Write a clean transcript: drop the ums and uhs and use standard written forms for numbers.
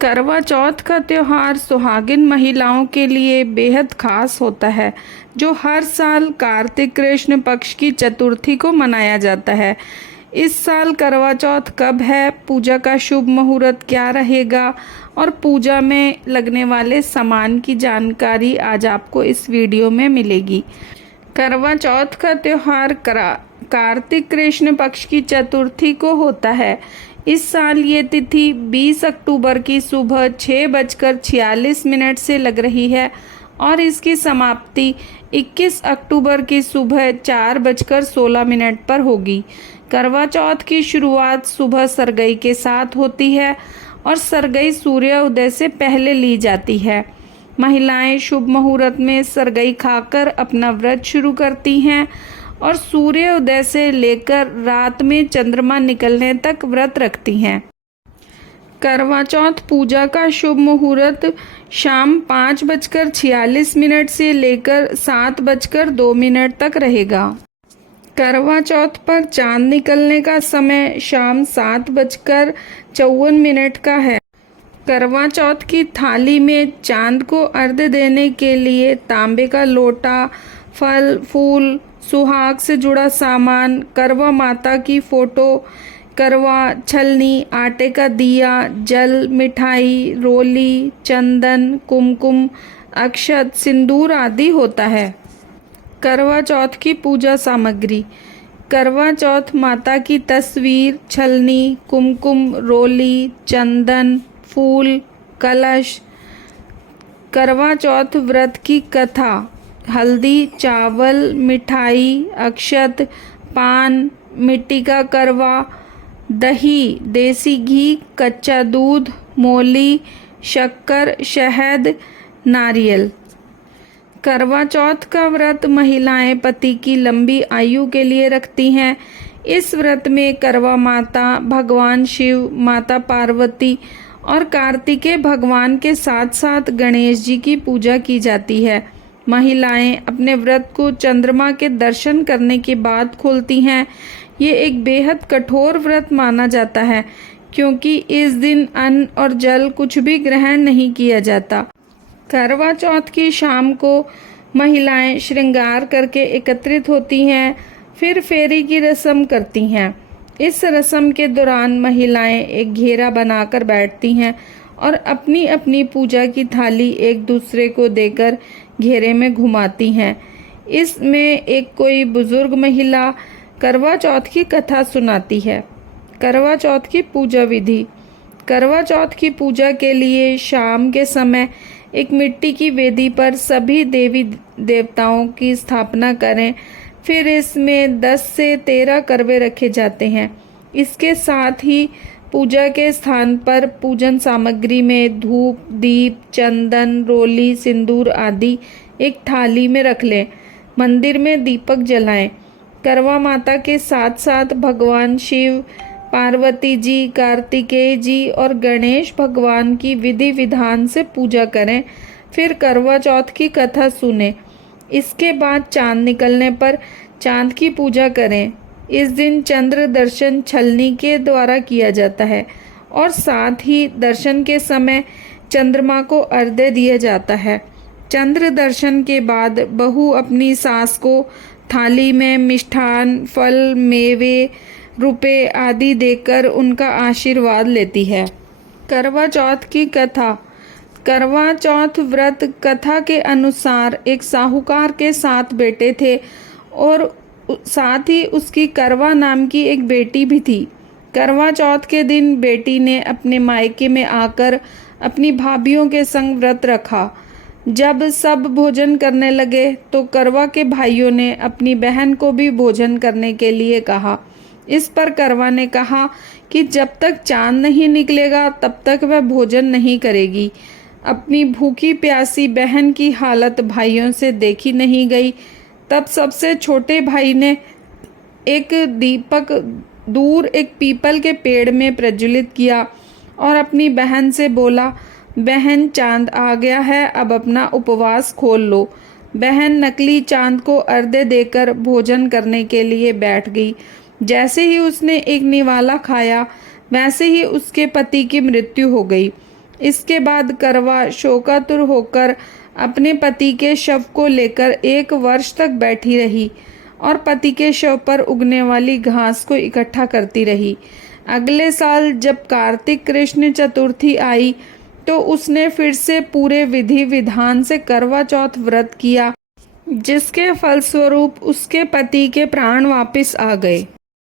करवा चौथ का त्योहार सुहागिन महिलाओं के लिए बेहद खास होता है, जो हर साल कार्तिक कृष्ण पक्ष की चतुर्थी को मनाया जाता है। इस साल करवा चौथ कब है, पूजा का शुभ मुहूर्त क्या रहेगा और पूजा में लगने वाले सामान की जानकारी आज आपको इस वीडियो में मिलेगी। करवा चौथ का त्योहार कार्तिक कृष्ण पक्ष की चतुर्थी को होता है। इस साल ये तिथि 20 अक्टूबर की सुबह 6:46 से लग रही है और इसकी समाप्ति 21 अक्टूबर की सुबह 4:16 पर होगी। करवा चौथ की शुरुआत सुबह सरगई के साथ होती है और सरगई सूर्य उदय से पहले ली जाती है। महिलाएं शुभ मुहूर्त में सरगई खाकर अपना व्रत शुरू करती हैं और सूर्य उदय से लेकर रात में चंद्रमा निकलने तक व्रत रखती हैं। करवा चौथ पूजा का शुभ मुहूर्त शाम 5:46 से लेकर 7:02 तक रहेगा। करवा चौथ पर चांद निकलने का समय शाम 7:54 का है। करवा चौथ की थाली में चांद को अर्घ्य देने के लिए तांबे का लोटा, फल फूल, सुहाग से जुड़ा सामान, करवा माता की फोटो, करवा छलनी, आटे का दिया, जल, मिठाई, रोली, चंदन, कुमकुम, अक्षत, सिंदूर आदि होता है। करवा चौथ की पूजा सामग्री। करवा चौथ माता की तस्वीर, छलनी, कुमकुम, रोली, चंदन, फूल, कलश। करवा चौथ व्रत की कथा। हल्दी, चावल, मिठाई, अक्षत, पान, मिट्टी का करवा, दही, देसी घी, कच्चा दूध, मोली, शक्कर, शहद, नारियल। करवा चौथ का व्रत महिलाएं पति की लंबी आयु के लिए रखती हैं। इस व्रत में करवा माता, भगवान शिव, माता पार्वती और कार्तिकेय भगवान के साथ साथ गणेश जी की पूजा की जाती है। महिलाएं अपने व्रत को चंद्रमा के दर्शन करने के बाद खोलती हैं। ये एक बेहद कठोर व्रत माना जाता है, क्योंकि इस दिन अन्न और जल कुछ भी ग्रहण नहीं किया जाता। करवा चौथ की शाम को महिलाएं श्रृंगार करके एकत्रित होती हैं, फिर फेरी की रस्म करती हैं। इस रस्म के दौरान महिलाएं एक घेरा बनाकर बैठती हैं और अपनी अपनी पूजा की थाली एक दूसरे को देकर घेरे में घुमाती हैं। इसमें एक कोई बुजुर्ग महिला करवा चौथ की कथा सुनाती है। करवा चौथ की पूजा विधि। करवा चौथ की पूजा के लिए शाम के समय एक मिट्टी की वेदी पर सभी देवी देवताओं की स्थापना करें। फिर इसमें 10 से 13 करवे रखे जाते हैं। इसके साथ ही पूजा के स्थान पर पूजन सामग्री में धूप, दीप, चंदन, रोली, सिंदूर आदि एक थाली में रख लें। मंदिर में दीपक जलाएं। करवा माता के साथ साथ भगवान शिव, पार्वती जी, कार्तिकेय जी और गणेश भगवान की विधि विधान से पूजा करें। फिर करवा चौथ की कथा सुनें। इसके बाद चांद निकलने पर चांद की पूजा करें। इस दिन चंद्र दर्शन छलनी के द्वारा किया जाता है और साथ ही दर्शन के समय चंद्रमा को अर्घ्य दिया जाता है। चंद्र दर्शन के बाद बहू अपनी सास को थाली में मिष्ठान, फल, मेवे, रुपए आदि देकर उनका आशीर्वाद लेती है। करवा चौथ की कथा। करवा चौथ व्रत कथा के अनुसार एक साहूकार के 7 बेटे थे और साथ ही उसकी करवा नाम की एक बेटी भी थी। करवा चौथ के दिन बेटी ने अपने मायके में आकर अपनी भाभियों के संग व्रत रखा। जब सब भोजन करने लगे तो करवा के भाइयों ने अपनी बहन को भी भोजन करने के लिए कहा। इस पर करवा ने कहा कि जब तक चांद नहीं निकलेगा तब तक वह भोजन नहीं करेगी। अपनी भूखी प्यासी बहन की हालत भाइयों से देखी नहीं गई। तब सबसे छोटे भाई ने एक दीपक दूर एक पीपल के पेड़ में प्रज्वलित किया और अपनी बहन से बोला, बहन चांद आ गया है, अब अपना उपवास खोल लो। बहन नकली चांद को अर्घ्य देकर भोजन करने के लिए बैठ गई। जैसे ही उसने एक निवाला खाया वैसे ही उसके पति की मृत्यु हो गई। इसके बाद करवा शोकातुर होकर अपने पति के शव को लेकर 1 वर्ष तक बैठी रही और पति के शव पर उगने वाली घास को इकट्ठा करती रही। अगले साल जब कार्तिक कृष्ण चतुर्थी आई तो उसने फिर से पूरे विधि विधान से करवा चौथ व्रत किया, जिसके फलस्वरूप उसके पति के प्राण वापस आ गए।